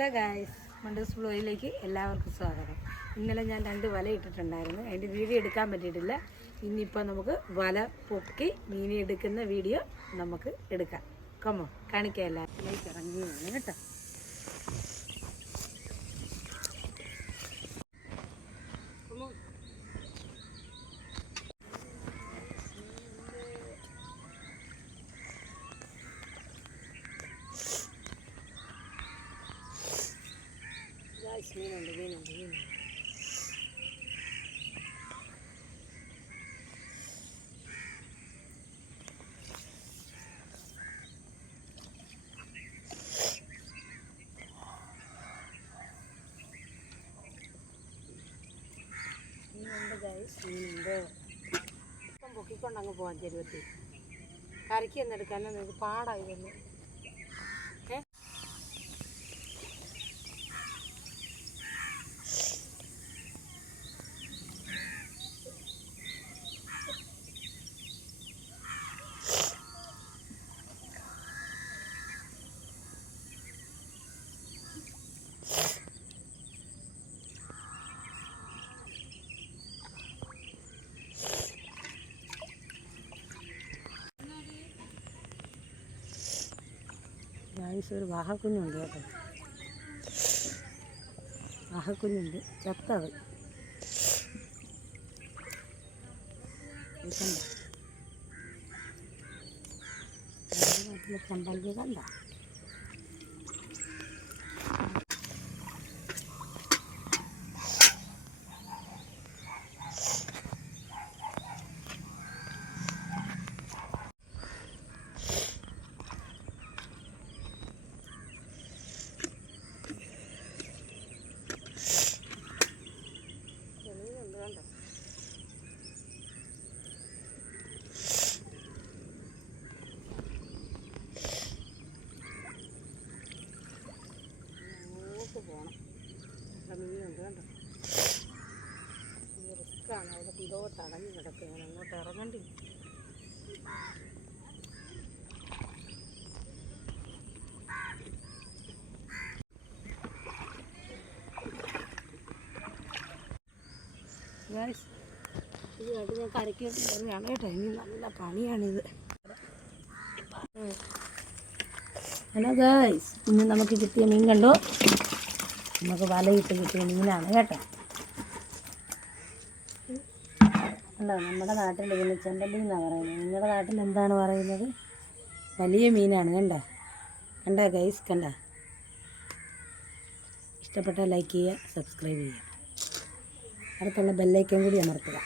Hello guys, മണ്ടൂസ് ബ്ലോഗിലേക്ക് എല്ലാവർക്കും സ്വാഗതം. ഇന്നലെ ഞാൻ 2 വല ഇട്ടിട്ടുണ്ടായിരുന്നു. അതിൻ്റെ വീഡിയോ എടുക്കാൻ പറ്റിയിട്ടില്ല. ഇനിയിപ്പോൾ നമുക്ക് വല പൊക്കി മീനെ എടുക്കുന്ന വീഡിയോ നമുക്ക് എടുക്കാം. കമ്മോ കാണിക്കാം. എല്ലാവരിലേക്ക് ഇറങ്ങിയാണ് കേട്ടോ. മീനുണ്ട്. ഇപ്പം പൊക്കിക്കൊണ്ടങ്ങ് പോവാൻ ചെരുവത്തിൽ കരയ്ക്ക് എന്നെടുക്കാൻ ഇത് പാടായിരുന്നു. ഒരു വാഹക്കുഞ്ഞുണ്ട് കേട്ടോ. വാഹക്കുഞ്ഞുണ്ട്, ചത്തത്. ചമ്പല്ലി കണ്ട. പോകണം. മീനുണ്ട് കണ്ടോ. റിസ്ക്കാണ്. അവിടെ ഇതോട്ട് അടഞ്ഞു കിടക്കുകയാണ്. അങ്ങോട്ട് ഇറങ്ങണ്ടി. ഗായ്സ്, ഇതായിട്ട് ഞാൻ കരയ്ക്കോട്ട് കയറുകയാണ് കേട്ടോ. ഇനി നല്ല പണിയാണിത്. ഹലോ ഗായ്സ്, ഇന്ന് നമുക്ക് കിട്ടിയ മീൻ കണ്ടോ. നമുക്ക് വലയിട്ട് കിട്ടിയ മീനാണ് കേട്ടോ. അല്ല, നമ്മുടെ നാട്ടിൽ ഇതിന് ചെമ്പല്ലി എന്നാണ് പറയുന്നത്. നിങ്ങളുടെ നാട്ടിൽ എന്താണ് പറയുന്നത്? വലിയ മീനാണ്. കണ്ട ഗൈസ്, ഇഷ്ടപ്പെട്ടാൽ ലൈക്ക് ചെയ്യുക, സബ്സ്ക്രൈബ് ചെയ്യുക, അടുത്തുള്ള ബെല്ലൈക്കൻ കൂടി അമർത്തുക.